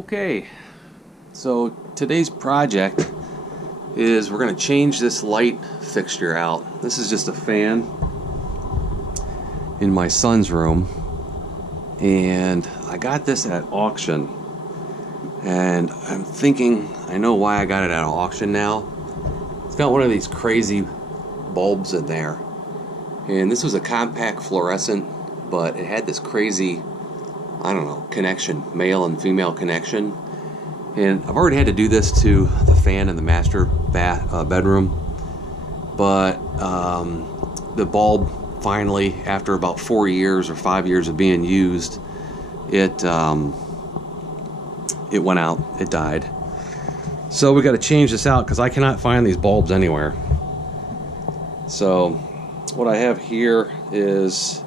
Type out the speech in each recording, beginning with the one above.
Okay, so today's project is we're going to change this light fixture out. This is just a fan in my son's room, and I got this at auction, and I'm thinking I know why I got it at auction now. It's got one of these crazy bulbs in there, and this was a compact fluorescent, but it had this crazy, I don't know, connection, male and female connection. And I've already had to do this to the fan in the master bedroom, but the bulb finally, after about 4 years or 5 years of being used, it went out, it died. So we got to change this out because I cannot find these bulbs anywhere. So what I have here is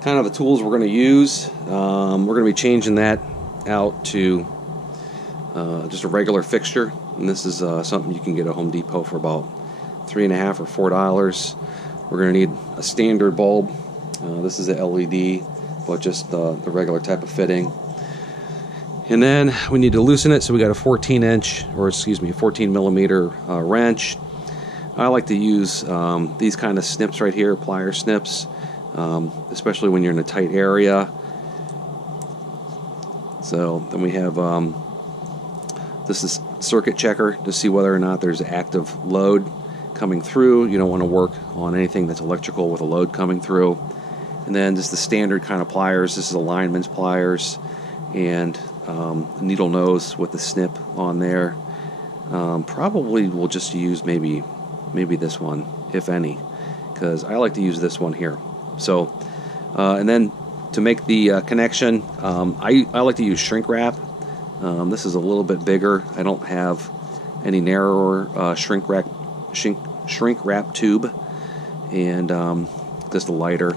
kind of the tools we're going to use. We're going to be changing that out to just a regular fixture, and this is something you can get at Home Depot for about $3.50 or $4. We're going to need a standard bulb. This is a LED, but just the regular type of fitting. And then we need to loosen it, so we got a 14 millimeter wrench. I like to use these kind of snips right here, plier snips, especially when you're in a tight area. So then we have this is circuit checker to see whether or not there's active load coming through. You don't want to work on anything that's electrical with a load coming through. And then just the standard kind of pliers. This is a lineman's pliers, and needle nose with the snip on there. Probably we'll just use maybe this one, if any, because I like to use this one here. So, and then to make the connection, I like to use shrink wrap. This is a little bit bigger. I don't have any narrower shrink wrap tube, and just a lighter.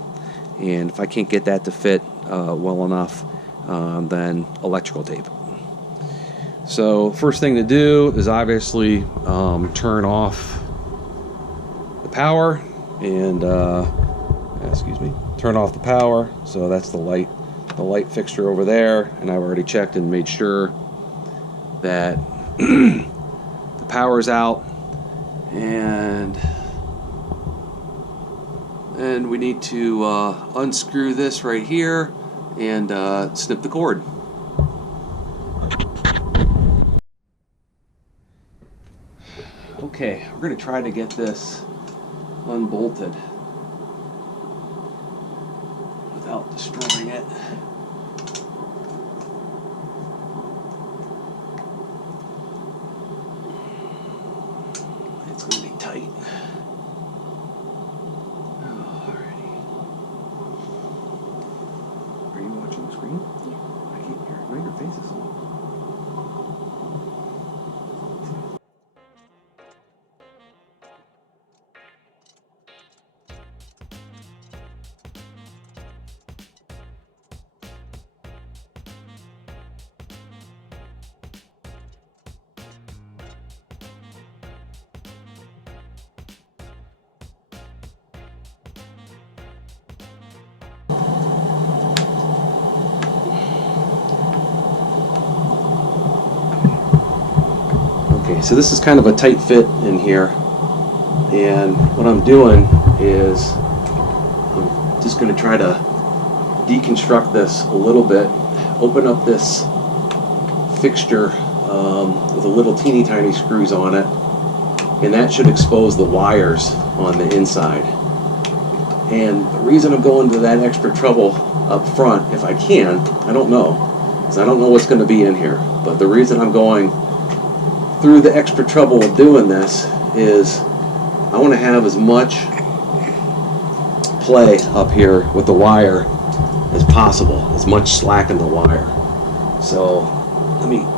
And if I can't get that to fit well enough, then electrical tape. So first thing to do is obviously turn off the power and turn off the power. So that's the light fixture over there, and I've already checked and made sure that the power's out, and we need to unscrew this right here and snip the cord. Okay, we're going to try to get this unbolted without destroying it. It's going to be tight. Alrighty. Are you watching the screen? Yeah. I can't hear it. Right, your face is on. Okay, so this is kind of a tight fit in here, and what I'm doing is I'm just going to try to deconstruct this a little bit, open up this fixture with a little teeny tiny screws on it, and that should expose the wires on the inside. And the reason I'm going to that extra trouble up front, if I can, I don't know, because I don't know what's going to be in here, but the reason I'm going through the extra trouble of doing this is I want to have as much play up here with the wire as possible, as much slack in the wire. So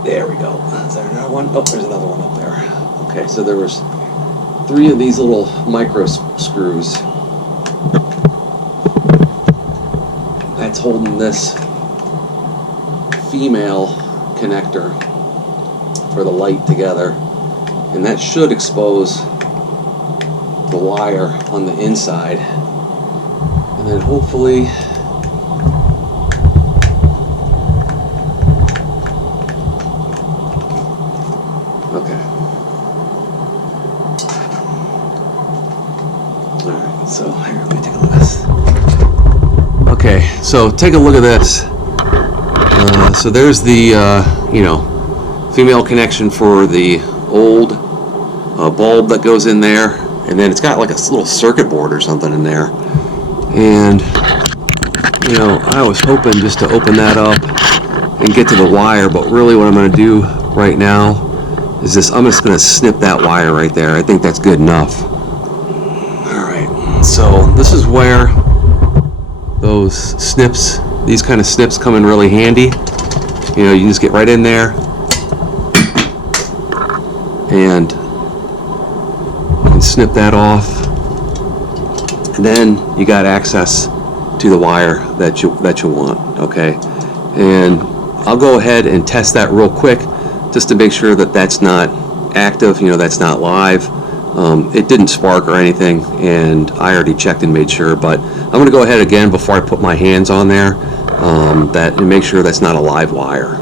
there we go. Is there another one? Oh, there's another one up there. Okay, so there was 3 of these little micro screws. That's holding this female connector for the light together, and that should expose the wire on the inside, and then hopefully Alright, so here, let me take a look at this. Okay, so take a look at this. So there's the, female connection for the old bulb that goes in there. And then it's got like a little circuit board or something in there. And, I was hoping just to open that up and get to the wire, but really what I'm going to do right now is this. I'm just going to snip that wire right there. I think that's good enough. Alright, so this is where those snips, these kind of snips come in really handy. You can just get right in there and you can snip that off, and then you got access to the wire that you want. Okay, and I'll go ahead and test that real quick just to make sure that that's not active, that's not live. It didn't spark or anything, and I already checked and made sure, but I'm going to go ahead again before I put my hands on there and make sure that's not a live wire.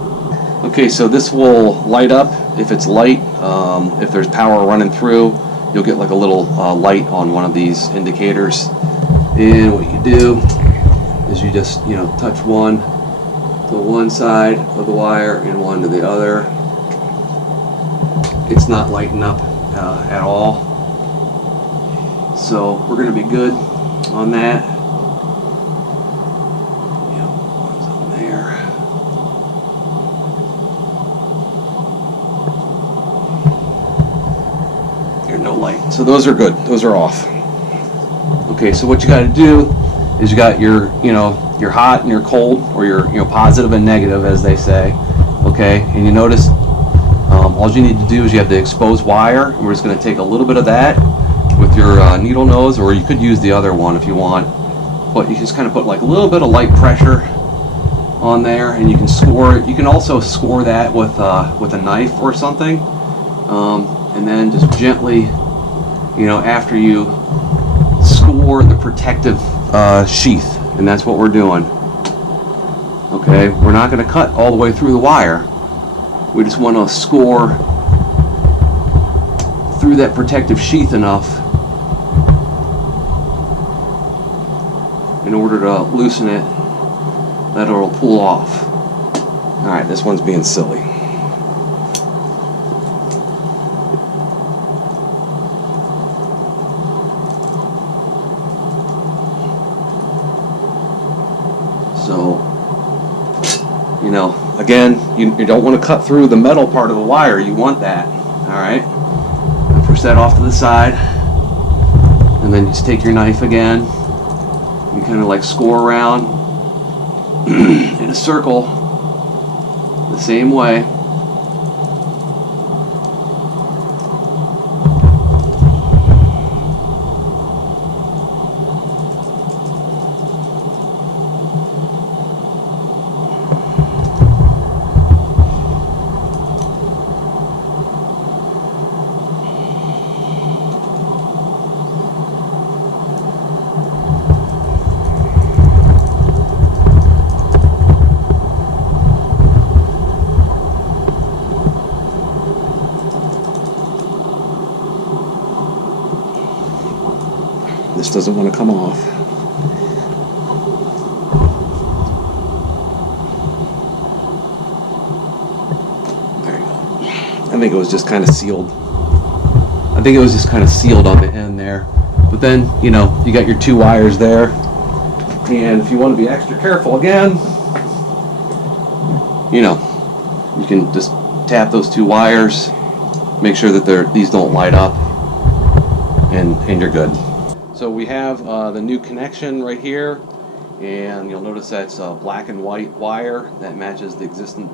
Okay, so this will light up if it's light. If there's power running through, you'll get like a little light on one of these indicators. And what you do is you just touch one to one side of the wire and one to the other. It's not lighting up at all, so we're going to be good on that. One's on there. There's no light, so those are good. Those are off. Okay, so what you got to do is you got your your hot and your cold, or your positive and negative, as they say. Okay, and you notice all you need to do is you have the exposed wire, and we're just going to take a little bit of that with your needle nose, or you could use the other one if you want, but you just kind of put like a little bit of light pressure on there, and you can score it. You can also score that with a knife or something, and then just gently, after you score the protective sheath, and that's what we're doing. Okay, we're not going to cut all the way through the wire. We just want to score through that protective sheath enough in order to loosen it that it'll pull off. Alright, this one's being silly. So, again, you don't want to cut through the metal part of the wire. You want that. Alright? Push that off to the side. And then just take your knife again. You kind of like score around in a circle the same way. This doesn't want to come off. There you go. I think it was just kind of sealed. On the end there. But then, you got your two wires there. And if you want to be extra careful again, you can just tap those two wires, make sure that these don't light up, and you're good. So we have the new connection right here, and you'll notice that's a black and white wire that matches the existing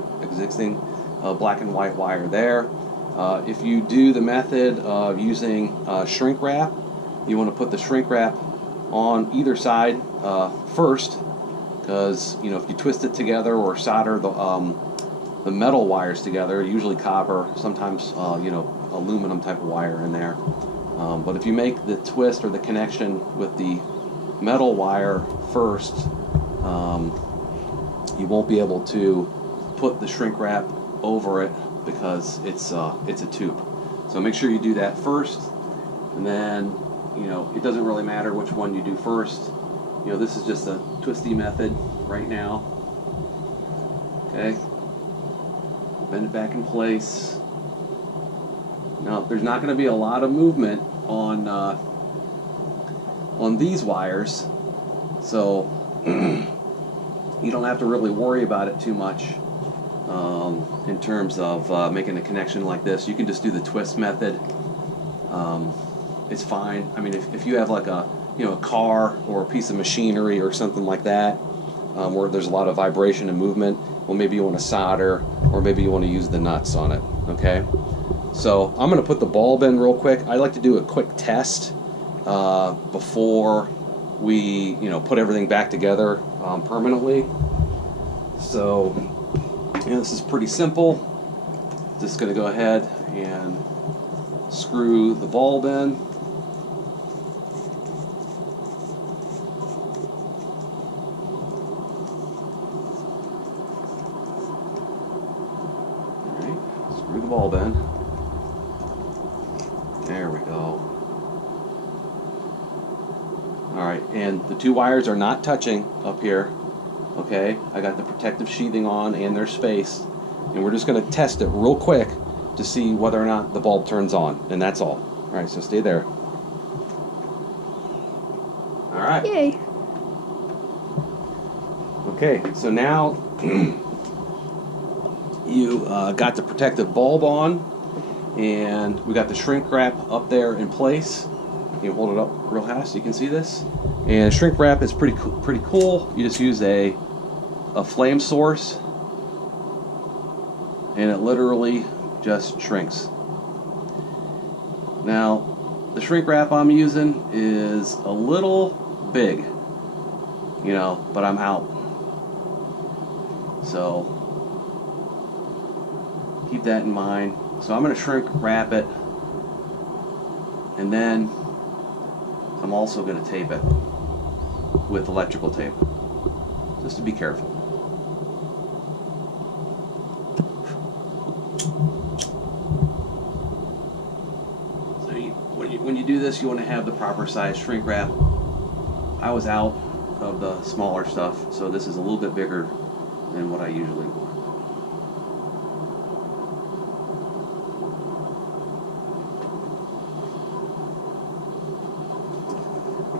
black and white wire there. If you do the method of using shrink wrap, you want to put the shrink wrap on either side first, because if you twist it together or solder the metal wires together, usually copper, sometimes aluminum type of wire in there. But if you make the twist or the connection with the metal wire first, you won't be able to put the shrink wrap over it because it's a tube. So make sure you do that first, and then it doesn't really matter which one you do first. This is just a twisty method right now. Okay, bend it back in place. Now, there's not going to be a lot of movement on these wires, so you don't have to really worry about it too much in terms of making a connection like this. You can just do the twist method. It's fine. I mean, if you have like a car or a piece of machinery or something like that, where there's a lot of vibration and movement, well, maybe you want to solder, or maybe you want to use the nuts on it. Okay, so I'm going to put the bulb in real quick. I like to do a quick test before we put everything back together permanently. So this is pretty simple. Just going to go ahead and screw the bulb in. Screw the bulb in. There we go. Alright, and the two wires are not touching up here. Okay, I got the protective sheathing on and they're spaced. And we're just going to test it real quick to see whether or not the bulb turns on. And that's all. Alright, so stay there. Alright. Yay. Okay, so now you got the protective bulb on, and we got the shrink wrap up there in place. You hold it up real high so you can see this. And shrink wrap is pretty cool. You just use a flame source, and it literally just shrinks. Now, the shrink wrap I'm using is a little big, but I'm out. So keep that in mind. So I'm going to shrink wrap it, and then I'm also going to tape it with electrical tape, just to be careful. So when you do this, you want to have the proper size shrink wrap. I was out of the smaller stuff, so this is a little bit bigger than what I usually want.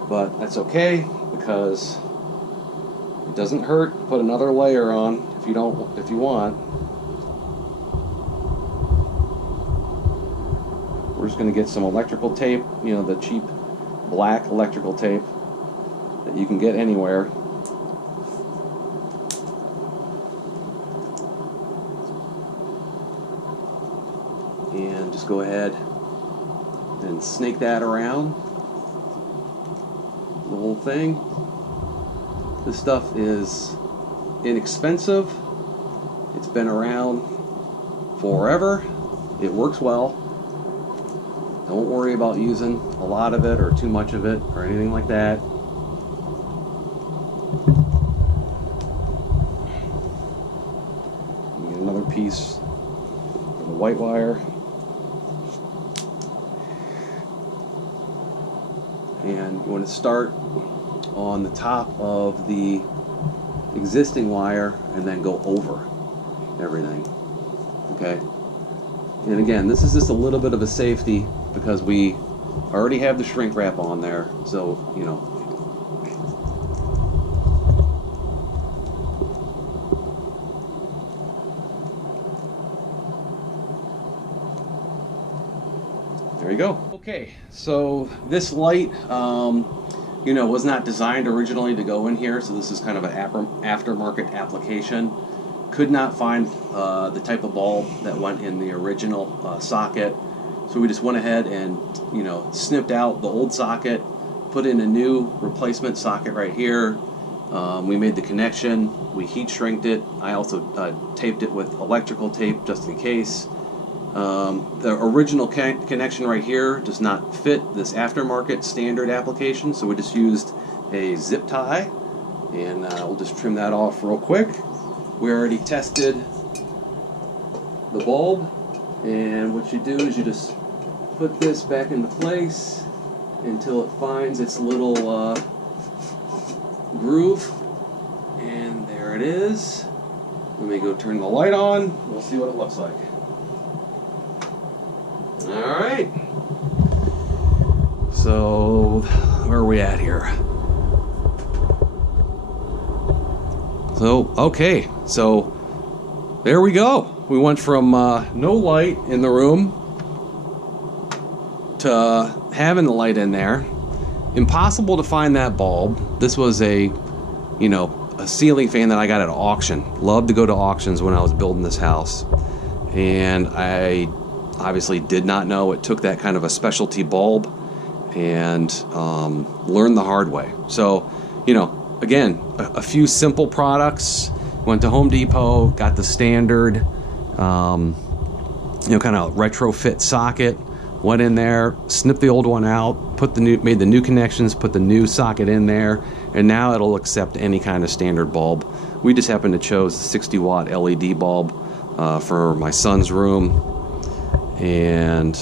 But that's okay, because it doesn't hurt. Put another layer on if you want. We're just going to get some electrical tape, the cheap black electrical tape that you can get anywhere. And just go ahead and snake that around the whole thing. This stuff is inexpensive. It's been around forever. It works well. Don't worry about using a lot of it or too much of it or anything like that. Get another piece for the white wire. And you want to start on the top of the existing wire and then go over everything. Okay? And again, this is just a little bit of a safety because we already have the shrink wrap on there, so there you go. Okay, so this light was not designed originally to go in here, so this is kind of an aftermarket application. Could not find the type of bulb that went in the original socket, so we just went ahead and snipped out the old socket, put in a new replacement socket right here. We made the connection, we heat shrinked it. I also taped it with electrical tape just in case. The original connection right here does not fit this aftermarket standard application, so we just used a zip tie, and we'll just trim that off real quick. We already tested the bulb, and what you do is you just put this back into place, until it finds its little groove. And there it is. Let me go turn the light on. We'll see what it looks like. Alright. So, where are we at here? So, okay. So, there we go. We went from no light in the room to having the light in there. Impossible to find that bulb. This was a ceiling fan that I got at auction. Loved to go to auctions when I was building this house. And I obviously did not know it took that kind of a specialty bulb, and learned the hard way. So, again, a few simple products. Went to Home Depot, got the standard, kind of retrofit socket. Went in there, snipped the old one out, made the new connections, put the new socket in there, and now it'll accept any kind of standard bulb. We just happened to choose the 60 watt LED bulb for my son's room, and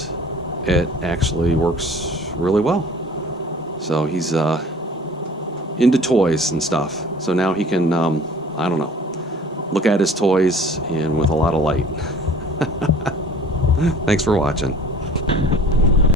it actually works really well. So he's into toys and stuff. So now he can, look at his toys and with a lot of light. Thanks for watching.